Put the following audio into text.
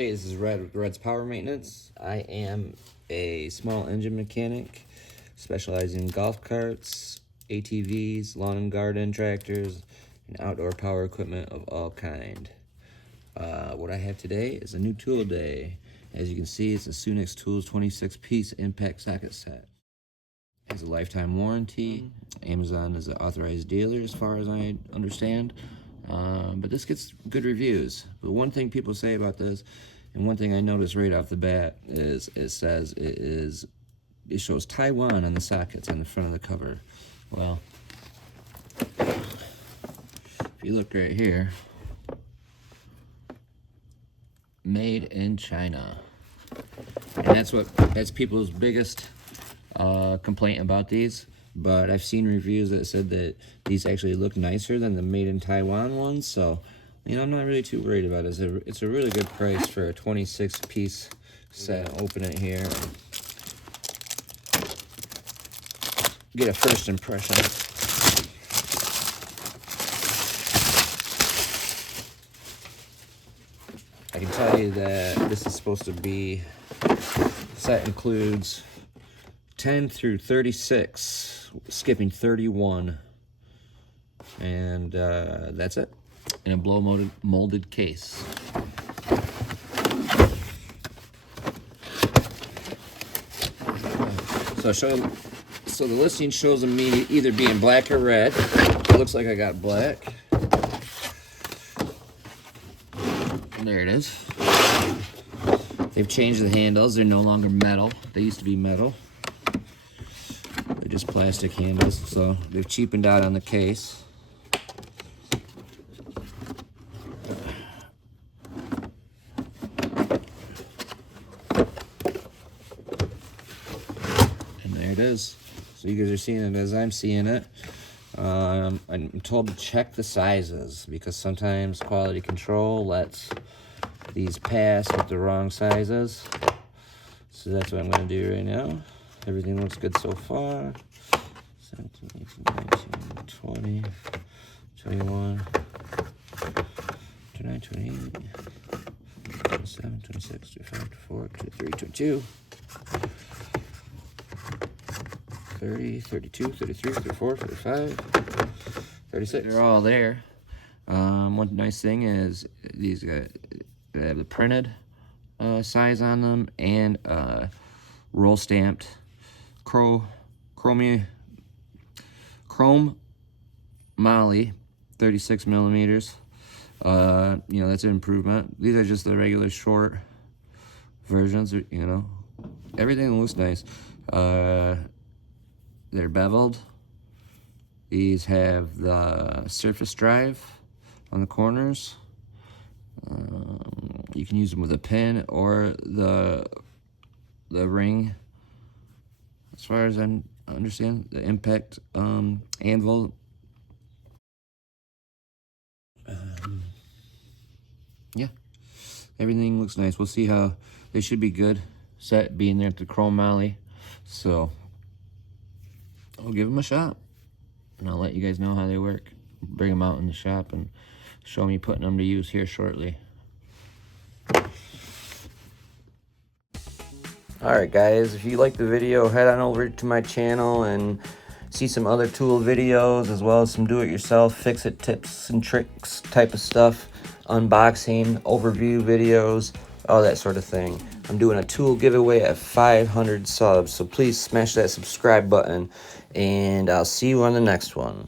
Hey, this is Red with Red's Power Maintenance. I am a small engine mechanic specializing in golf carts, ATVs, lawn and garden tractors, and outdoor power equipment of all kind. What I have today is a new tool day. As you can see, it's a Sunex Tools 26-piece impact socket set. It has a lifetime warranty. Amazon is an authorized dealer as far as I understand. But this gets good reviews. But one thing people say about this, and one thing I noticed right off the bat, is it says it shows Taiwan on the sockets on the front of the cover. Well, if you look right here, made in China. And that's people's biggest complaint about these. But I've seen reviews that said that these actually look nicer than the made in Taiwan ones, so I'm not really too worried about it. It's a really good price for a 26-piece set. Open it here and get a first impression. I can tell you that this is supposed to be, set includes 10 through 36, skipping 31, and that's it, in a blow molded case. So the listing shows them either being black or red. It looks like I got black. There it is. They've changed the handles. They're no longer metal. They used to be metal. They're just plastic handles, so they've cheapened out on the case. And there it is. So you guys are seeing it as I'm seeing it. I'm told to check the sizes because sometimes quality control lets these pass with the wrong sizes. So that's what I'm going to do right now. Everything looks good so far. 17, 18, 19, 20, 21, 29, 28, 27, 26, 25, 24, 23, 22, 30, 32, 33, 34, 35, 36. They're all there. One nice thing is these they have the printed size on them and roll stamped chrome moly 36 millimeters. That's an improvement. These are just the regular short versions. Everything looks nice. They're beveled. These have the surface drive on the corners. You can use them with a pin or the ring. As far as I understand, the impact anvil. Yeah, everything looks nice. We'll see how they should be good set being there at the chrome moly. So I'll give them a shot, and I'll let you guys know how they work. Bring them out in the shop and show me putting them to use here shortly. Alright guys, if you like the video, head on over to my channel and see some other tool videos, as well as some do-it-yourself fix-it tips and tricks type of stuff, unboxing, overview videos, all that sort of thing. I'm doing a tool giveaway at 500 subs, so please smash that subscribe button, and I'll see you on the next one.